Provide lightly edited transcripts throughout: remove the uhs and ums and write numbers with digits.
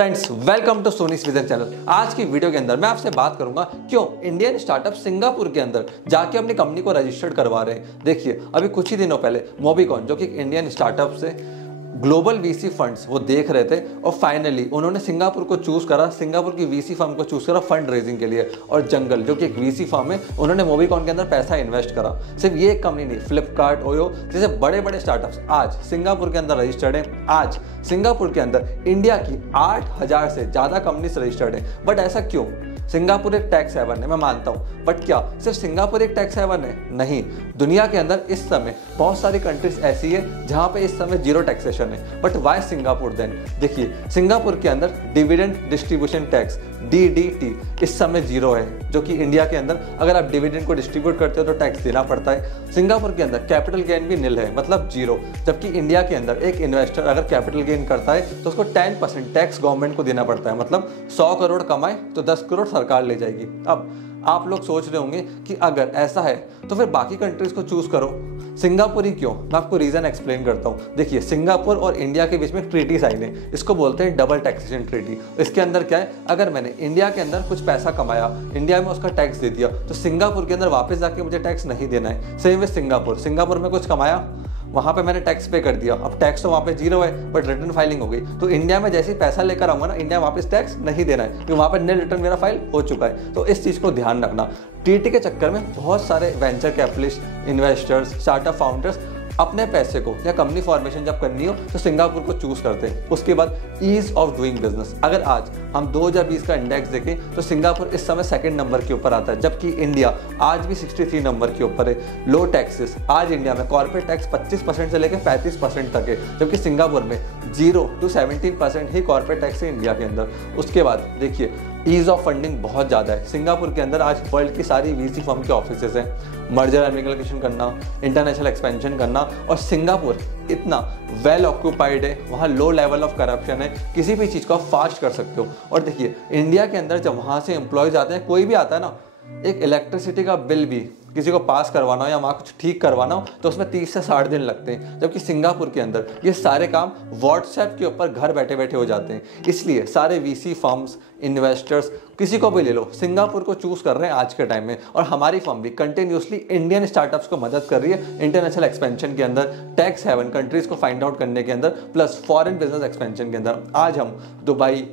Friends, welcome to Soni's vision channel. आज की video के अंदर मैं आपसे बात करूंगा क्यों इंडियन स्टार्टअप सिंगापुर के अंदर जाके अपनी कंपनी को रजिस्टर्ड करवा रहे हैं। देखिए, अभी कुछ ही दिनों पहले मोबिकॉन, जो कि इंडियन स्टार्टअप से ग्लोबल वीसी फंड्स वो देख रहे थे और फाइनली उन्होंने सिंगापुर को चूज करा, सिंगापुर की वीसी फर्म को चूज करा फंड रेजिंग के लिए। और जंगल, जो कि एक वीसी फर्म है, उन्होंने मोबिकॉन के अंदर पैसा इन्वेस्ट करा। सिर्फ ये एक कंपनी नहीं, फ्लिपकार्ट, ओयो जैसे बड़े बड़े स्टार्टअप्स आज सिंगापुर के अंदर रजिस्टर्ड हैं। आज सिंगापुर के अंदर इंडिया की 8000 से ज़्यादा कंपनीज रजिस्टर्ड हैं। बट ऐसा क्यों? सिंगापुर एक टैक्स हेवन है, मैं मानता हूँ, बट क्या सिर्फ सिंगापुर एक टैक्स हेवन है? नहीं, दुनिया के अंदर इस समय बहुत सारी कंट्रीज ऐसी है जहाँ पे इस समय जीरो टैक्सेशन है। But why Singapore then? देखिए, सिंगापुर के अंदर डिविडेंड डिस्ट्रीब्यूशन टैक्स DDT इस समय जीरो है, जो कि इंडिया के अंदर अगर आप डिविडेंड को डिस्ट्रीब्यूट करते हो तो टैक्स देना पड़ता है। सिंगापुर के अंदर कैपिटल गेन भी निल है, मतलब जीरो। जबकि इंडिया के अंदर एक इन्वेस्टर अगर कैपिटल गेन करता है तो उसको 10% टैक्स गवर्नमेंट को देना पड़ता है। मतलब 100 करोड़ कमाए तो 10 करोड़ सरकार ले जाएगी। अब आप लोग सोच रहे होंगे कि अगर ऐसा है तो फिर बाकी कंट्रीज को चूज करो, सिंगापुर ही क्यों? मैं आपको रीजन एक्सप्लेन करता हूँ। देखिए, सिंगापुर और इंडिया के बीच में ट्रीटी साइन है, इसको बोलते हैं डबल टैक्सेशन ट्रीटी। इसके अंदर क्या है, अगर मैंने इंडिया के अंदर कुछ पैसा कमाया, इंडिया में उसका टैक्स दे दिया, तो सिंगापुर के अंदर वापस जाके मुझे टैक्स नहीं देना है। सेम विद सिंगापुर में कुछ कमाया, वहाँ पे मैंने टैक्स पे कर दिया, अब टैक्स तो वहाँ पे जीरो है बट रिटर्न फाइलिंग हो गई। तो इंडिया में जैसे ही पैसा लेकर आऊंगा ना, इंडिया वापस टैक्स नहीं देना है क्योंकि वहाँ पे निल रिटर्न मेरा फाइल हो चुका है। तो इस चीज़ को ध्यान रखना। टीटी के चक्कर में बहुत सारे venture capitalist, investors, startup founders अपने पैसे को या कंपनी फॉर्मेशन जब करनी हो तो सिंगापुर को चूज करते हैं। उसके बाद ईज ऑफ डूइंग बिजनेस। अगर आज हम 2020 का इंडेक्स देखें तो सिंगापुर इस समय सेकंड नंबर के ऊपर आता है, जबकि इंडिया आज भी 63 नंबर के ऊपर है। लो टैक्सेस, आज इंडिया में कॉर्पोरेट टैक्स 25% से लेकर 35% तक है, जबकि सिंगापुर में 0 to 17% ही कॉर्पोरेट टैक्स है इंडिया के अंदर। उसके बाद देखिए, ईज ऑफ फंडिंग बहुत ज़्यादा है। सिंगापुर के अंदर आज वर्ल्ड की सारी वीसी फर्म के ऑफिसेज हैं। मर्जर एमिग्रेशन करना, इंटरनेशनल एक्सपेंशन करना, और सिंगापुर इतना वेल ऑक्यूपाइड है, वहाँ लो लेवल ऑफ करप्शन है, किसी भी चीज़ को आप फास्ट कर सकते हो। और देखिए, इंडिया के अंदर जब वहाँ से एम्प्लॉयज आते हैं, कोई भी आता है ना, एक इलेक्ट्रिसिटी का बिल भी किसी को पास करवाना हो या वहाँ कुछ ठीक करवाना हो तो उसमें 30 से 60 दिन लगते हैं। जबकि सिंगापुर के अंदर ये सारे काम व्हाट्सएप के ऊपर घर बैठे बैठे हो जाते हैं। इसलिए सारे वीसी फर्म्स, इन्वेस्टर्स, किसी को भी ले लो, सिंगापुर को चूज कर रहे हैं आज के टाइम में। और हमारी फर्म भी कंटिन्यूसली इंडियन स्टार्टअप्स को मदद कर रही है इंटरनेशनल एक्सपेंशन के अंदर, टैक्स हेवन कंट्रीज को फाइंड आउट करने के अंदर, प्लस फॉरेन बिजनेस एक्सपेंशन के अंदर। आज हम दुबई,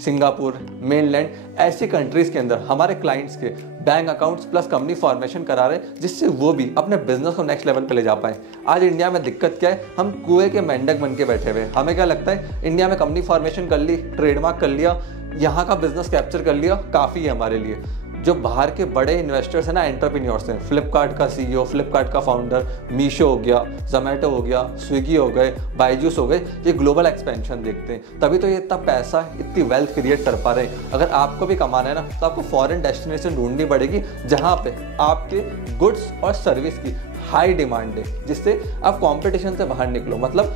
सिंगापुर, मेनलैंड ऐसी कंट्रीज के अंदर हमारे क्लाइंट्स के bank accounts plus company formation करा रहे हैं, जिससे वो भी अपने बिजनेस को नेक्स्ट लेवल पे ले जा पाए। आज इंडिया में दिक्कत क्या है, हम कुएं के मेंढक बन के बैठे हुए। हमें क्या लगता है, इंडिया में कंपनी फॉर्मेशन कर ली, ट्रेडमार्क कर लिया, यहाँ का बिजनेस कैप्चर कर लिया, काफ़ी है हमारे लिए। जो बाहर के बड़े इन्वेस्टर्स हैं ना, एंटरप्रेन्योर्स हैं, फ्लिपकार्ट का CEO, फ्लिपकार्ट का फाउंडर, मीशो हो गया, जोमेटो हो गया, स्विगी हो गए, बायजूस हो गए, ये ग्लोबल एक्सपेंशन देखते हैं, तभी तो ये इतना पैसा, इतनी वेल्थ क्रिएट कर पा रहे हैं। अगर आपको भी कमाना है ना, तो आपको फॉरेन डेस्टिनेशन ढूंढनी पड़ेगी जहाँ पे आपके गुड्स और सर्विस की हाई डिमांड है, जिससे आप कॉम्पिटिशन से बाहर निकलो। मतलब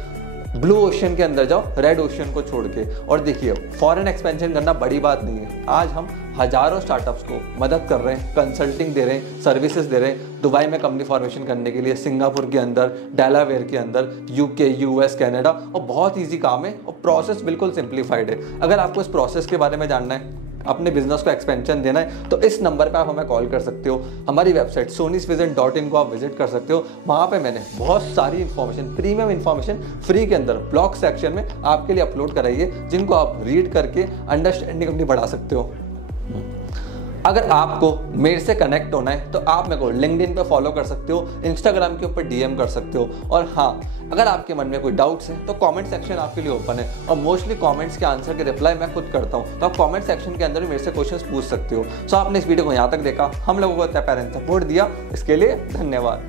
ब्लू ओशन के अंदर जाओ, रेड ओशन को छोड़ के। और देखिए, फॉरेन एक्सपेंशन करना बड़ी बात नहीं है। आज हम हजारों स्टार्टअप्स को मदद कर रहे हैं, कंसल्टिंग दे रहे हैं, सर्विसेज दे रहे हैं, दुबई में कंपनी फॉर्मेशन करने के लिए, सिंगापुर के अंदर, डेलावेयर के अंदर, UK, US, कनाडा, और बहुत ईजी काम है और प्रोसेस बिल्कुल सिंप्लीफाइड है। अगर आपको इस प्रोसेस के बारे में जानना है, अपने बिजनेस को एक्सपेंशन देना है, तो इस नंबर पे आप हमें कॉल कर सकते हो। हमारी वेबसाइट sonisvision.in को आप विजिट कर सकते हो। वहाँ पे मैंने बहुत सारी इन्फॉर्मेशन, प्रीमियम इन्फॉर्मेशन फ्री के अंदर ब्लॉग सेक्शन में आपके लिए अपलोड कराई है, जिनको आप रीड करके अंडरस्टैंडिंग अपनी बढ़ा सकते हो। अगर आपको मेरे से कनेक्ट होना है तो आप मेरे को लिंक्डइन पे फॉलो कर सकते हो, इंस्टाग्राम के ऊपर DM कर सकते हो। और हाँ, अगर आपके मन में कोई डाउट्स हैं तो कमेंट सेक्शन आपके लिए ओपन है, और मोस्टली कमेंट्स के आंसर के रिप्लाई मैं खुद करता हूँ। तो आप कमेंट सेक्शन के अंदर भी मेरे से क्वेश्चंस पूछ सकते हो। सो आपने इस वीडियो को यहाँ तक देखा, हम लोगों को इतना पेरेंट सपोर्ट दिया, इसके लिए धन्यवाद।